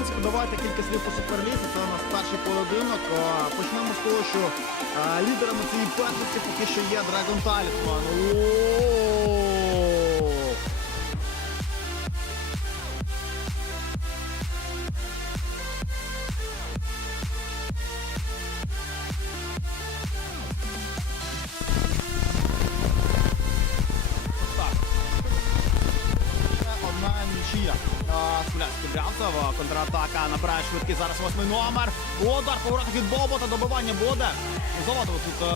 принципі, давайте кілька слів по суперлізі. Це у нас перший поєдинок. Почнемо з того, що лідерами цієї першості поки що є Dragon Talisman. Смілянський контратака набирає швидкий зараз восьмий номер. Удар, поворот від Бобота, добивання буде. Заводили тут. е,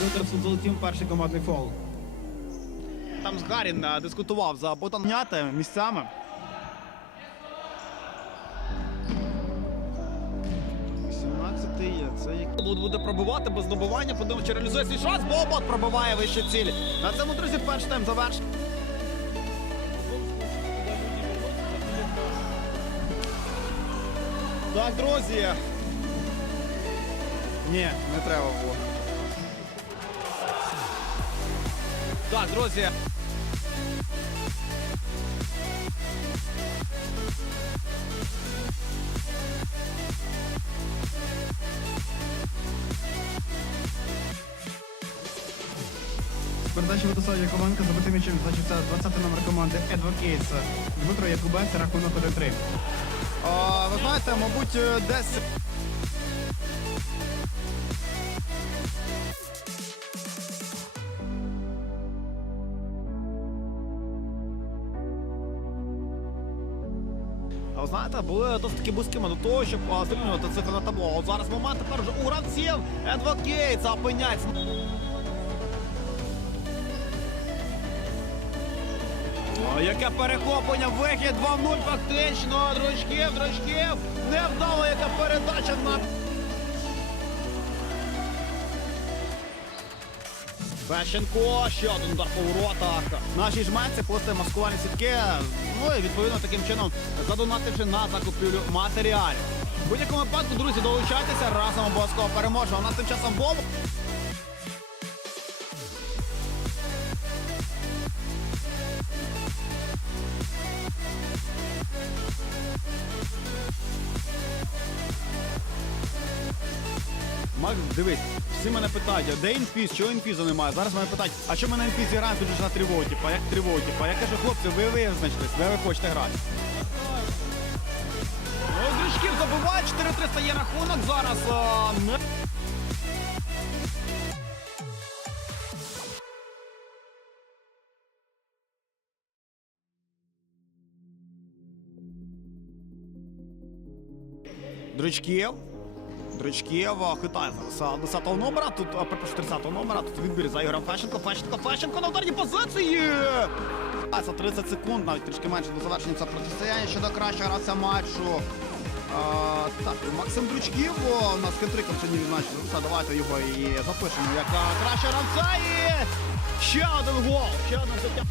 Дмитров перший командний фол. Там з Гарін е, дискутував за потаняти місцями. Це як Буде- пробивати без добивання, подивимо, чи реалізує свій шанс. Бобот пробиває вище цілі. На цьому, друзі, перший тайм завершений. Так, друзі. Ні, не треба було. Так, друзі. Передача Владислава Яковенка забити м'ячем значиться 20 номер команди Кейтс. Дмитро Якубець, рахунок 1-3. А, ви знаєте, мабуть, е, десь. Знаєте, були досить таки близькими до того, щоб а, зрівнювати цифри на табло. От зараз момент тепер вже у гравців. Едвард Кейтс О, яке перехоплення, вихід 2-0 фактично. Дручків, дручків. Невдало, яка передача на. Бещенко, ще один удар по воротах. Наші жменці пусти маскувальні сітки. Ну і відповідно таким чином задонативши на закупівлю матеріалів. В будь-якому випадку, друзі, долучайтеся разом обов'язково переможемо. У нас тим часом бомба. Макс, дивись, всі мене питають, а де інфіз, чого інфізу немає? Зараз мене питають, а що ми на інфізі граємо тут на тривогу, типа, як тривогу, типа. Я кажу, хлопці, ви визначтесь, де ви хочете грати. Ну, Дружків забиває, 4-3 є рахунок зараз. А, не... Дрючків. Дрючків хитає зараз 10-го номера, тут, а, перепрошую, 30-го номера, тут відбір за Ігорем Фещенко, Фещенко, Фещенко на ударній позиції! А, Це 30 секунд, навіть трішки менше до завершення цього протистояння щодо кращого гравця матчу. А, так, Максим Дрючків у нас хитриком сьогодні відзначив. Ну, все, давайте його і запишемо як а, кращого гравця і ще один гол, ще одне життя.